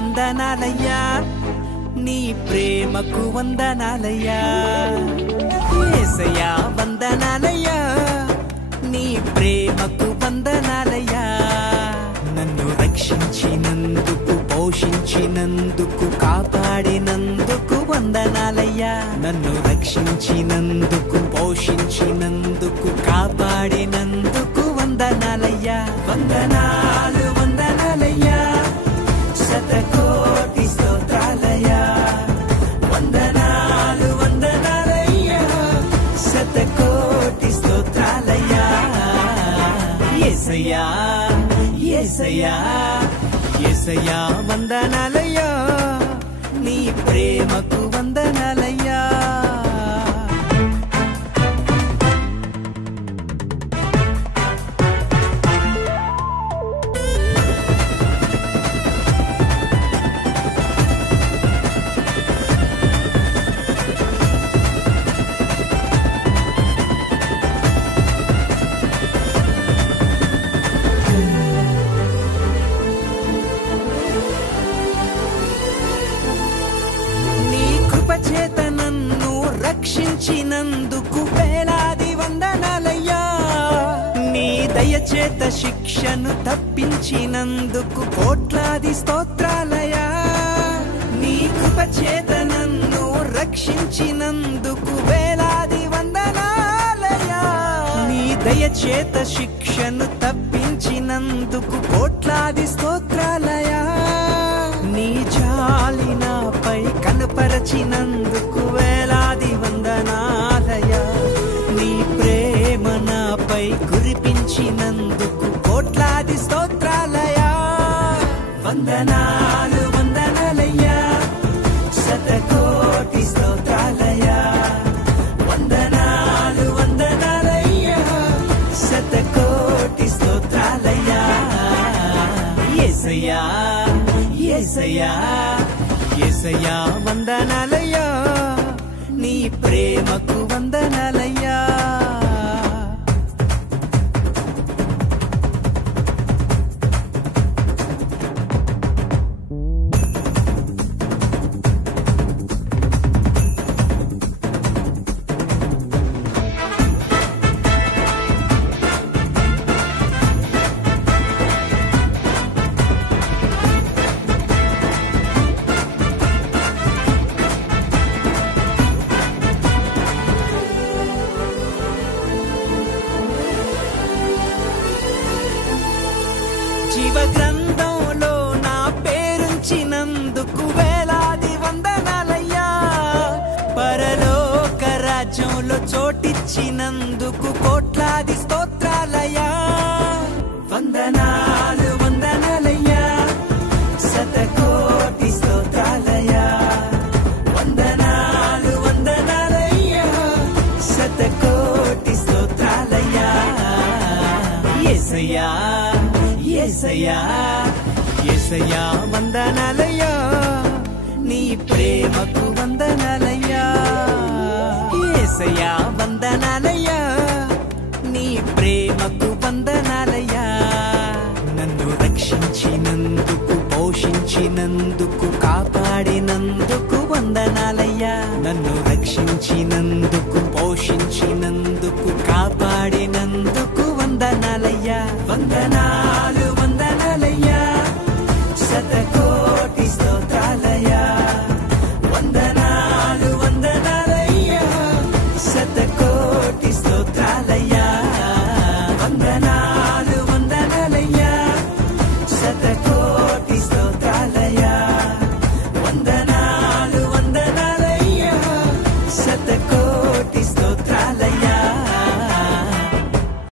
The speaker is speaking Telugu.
వందనాలయ్యా నీ ప్రేమకు వందనాలయ్యా యేసయ్యా వందనాలయ్యా నీ ప్రేమకు వందనాలయ్యా నన్ను రక్షించినందుకు పోషించినందుకు కాపాడినందుకు వందనాలయ్యా నన్ను రక్షించినందుకు పోషించినందుకు కాపాడినందుకు వందనాలయ్యా వందనాలు వందనాలయ్యా శతకోటి స్తోత్రాలయ్యా వందనాలు వందనాలయ్యా శతకోటి స్తోత్రాలయ్యా యేసయ్యా యేసయ్యా యేసయ్యా వందనాలయ్యా నీ ప్రేమకు వందనాలయ్యా చేత నన్ను రక్షించినందుకు వేలాది వందనాలయ్యా నీ దయచేత శిక్షను తప్పించినందుకు కోట్లాది స్తోత్రాలయ్యా నీ కృప చేత నన్ను రక్షించినందుకు వేలాది వందనాలయ్యా నీ దయచేత శిక్షను తప్పించినందుకు కోట్లాది స్తోత్రాలయ్యా నీ జాలి నాపై కనపరచినందుకు వేలాది వందనాలయ్యా నీ ప్రేమ నాపై కురిపించినందుకు కోట్లాది స్తోత్రాలయ్యా వందనాలు వందనాలయ్యా శతకోటి స్తోత్రాలయ్యా వందనాలు వందనాలయ్యా శతకోటి స్తోత్రాలయ్యా యేసయ్యా యేసయ్యా యేసయ్యా వందనాలయ్యా నీ ప్రేమకు వందనాలయ్యా జీవ గ్రంథంలో నా పేరుంచినందుకు వేలాది వందనాలయ్యా పరలోక రాజ్యంలో చోటిచ్చినందుకు కోట్లాది స్తోత్రాలయ్యా వందనాలు వందనాలయ్యా శతకోటి స్తోత్రాలయ్యా వందనాలు వందనాలయ్యా శతకోటి స్తోత్రాలయ్యా యేసయ్యా యేసయ్యా యేసయ్యా వందనాలయ్యా నీ ప్రేమకు వందనాలయ్యా యేసయ్యా వందనాలయ్యా నీ ప్రేమకు వందనాలయ్యా నన్ను రక్షించినందుకు పోషించినందుకు కాపాడినందుకు వందనాలయ్యా నన్ను రక్షించినందుకు పోషించినందుకు